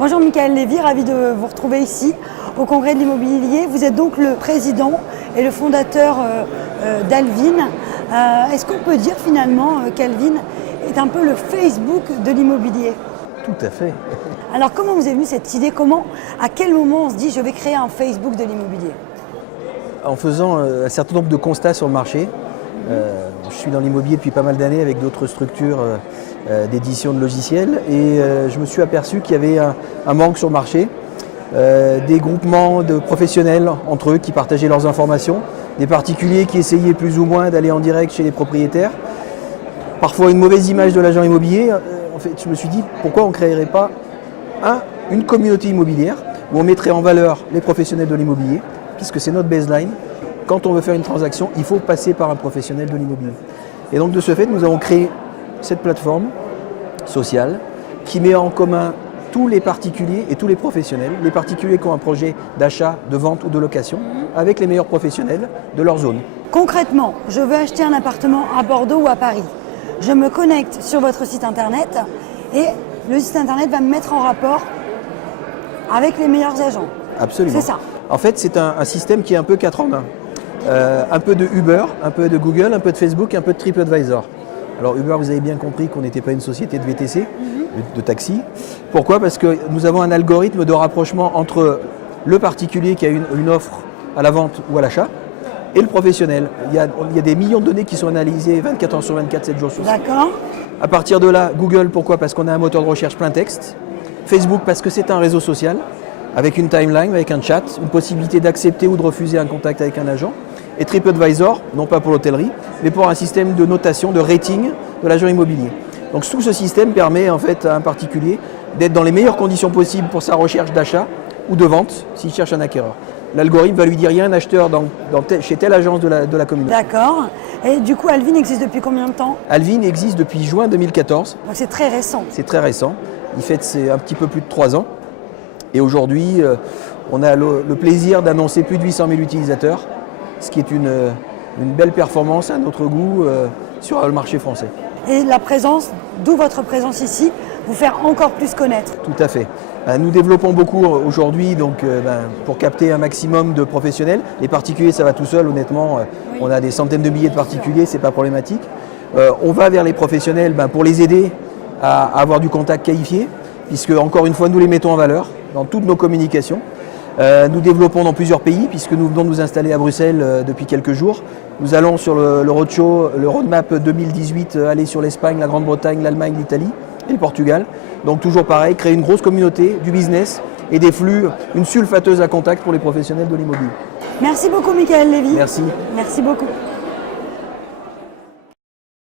Bonjour Michael Lévy, ravi de vous retrouver ici au Congrès de l'immobilier. Vous êtes donc le président et le fondateur d'Alvin. Est-ce qu'on peut dire finalement qu'Alvin est un peu le Facebook de l'immobilier? Tout à fait. Alors comment vous est venue cette idée? À quel moment on se dit je vais créer un Facebook de l'immobilier? En faisant un certain nombre de constats sur le marché, je suis dans l'immobilier depuis pas mal d'années avec d'autres structures d'édition de logiciels et je me suis aperçu qu'il y avait un manque sur le marché, des groupements de professionnels entre eux qui partageaient leurs informations, des particuliers qui essayaient plus ou moins d'aller en direct chez les propriétaires, parfois une mauvaise image de l'agent immobilier. En fait, je me suis dit pourquoi on ne créerait pas une communauté immobilière où on mettrait en valeur les professionnels de l'immobilier, puisque c'est notre baseline. Quand on veut faire une transaction, il faut passer par un professionnel de l'immobilier. Et donc de ce fait, nous avons créé cette plateforme sociale qui met en commun tous les particuliers et tous les professionnels, les particuliers qui ont un projet d'achat, de vente ou de location, avec les meilleurs professionnels de leur zone. Concrètement, je veux acheter un appartement à Bordeaux ou à Paris. Je me connecte sur votre site internet et le site internet va me mettre en rapport avec les meilleurs agents. Absolument. C'est ça. En fait, c'est un système qui est un peu 4 en 1. Un peu de Uber, un peu de Google, un peu de Facebook, un peu de TripAdvisor. Alors Uber, vous avez bien compris qu'on n'était pas une société de VTC, de taxi. Pourquoi? Parce que nous avons un algorithme de rapprochement entre le particulier qui a une offre à la vente ou à l'achat et le professionnel. Il y a des millions de données qui sont analysées 24 heures sur 24, 7 jours sur 7. D'accord. À partir de là, Google, pourquoi? Parce qu'on a un moteur de recherche plein texte. Facebook, parce que c'est un réseau social, avec une timeline, avec un chat, une possibilité d'accepter ou de refuser un contact avec un agent. Et TripAdvisor, non pas pour l'hôtellerie, mais pour un système de notation, de rating de l'agent immobilier. Donc tout ce système permet en fait à un particulier d'être dans les meilleures conditions possibles pour sa recherche d'achat ou de vente s'il cherche un acquéreur. L'algorithme va lui dire il y a un acheteur chez telle agence de la communauté. D'accord. Et du coup, Alvin existe depuis combien de temps? Alvin existe depuis juin 2014. Donc c'est très récent. C'est très récent. Il fête un petit peu plus de 3 ans. Et aujourd'hui, on a le plaisir d'annoncer plus de 800 000 utilisateurs, ce qui est une belle performance à notre goût sur le marché français. Et la présence, d'où votre présence ici, vous faire encore plus connaître. Tout à fait. Nous développons beaucoup aujourd'hui pour capter un maximum de professionnels. Les particuliers, ça va tout seul, honnêtement. Oui. On a des centaines de milliers de particuliers, ce n'est pas problématique. On va vers les professionnels pour les aider à avoir du contact qualifié, puisque encore une fois, nous les mettons en valeur dans toutes nos communications. Nous développons dans plusieurs pays, puisque nous venons de nous installer à Bruxelles depuis quelques jours. Nous allons sur le roadshow, le roadmap 2018, aller sur l'Espagne, la Grande-Bretagne, l'Allemagne, l'Italie et le Portugal. Donc toujours pareil, créer une grosse communauté, du business et des flux, une sulfateuse à contact pour les professionnels de l'immobilier. Merci beaucoup Michael Lévy. Merci. Merci beaucoup.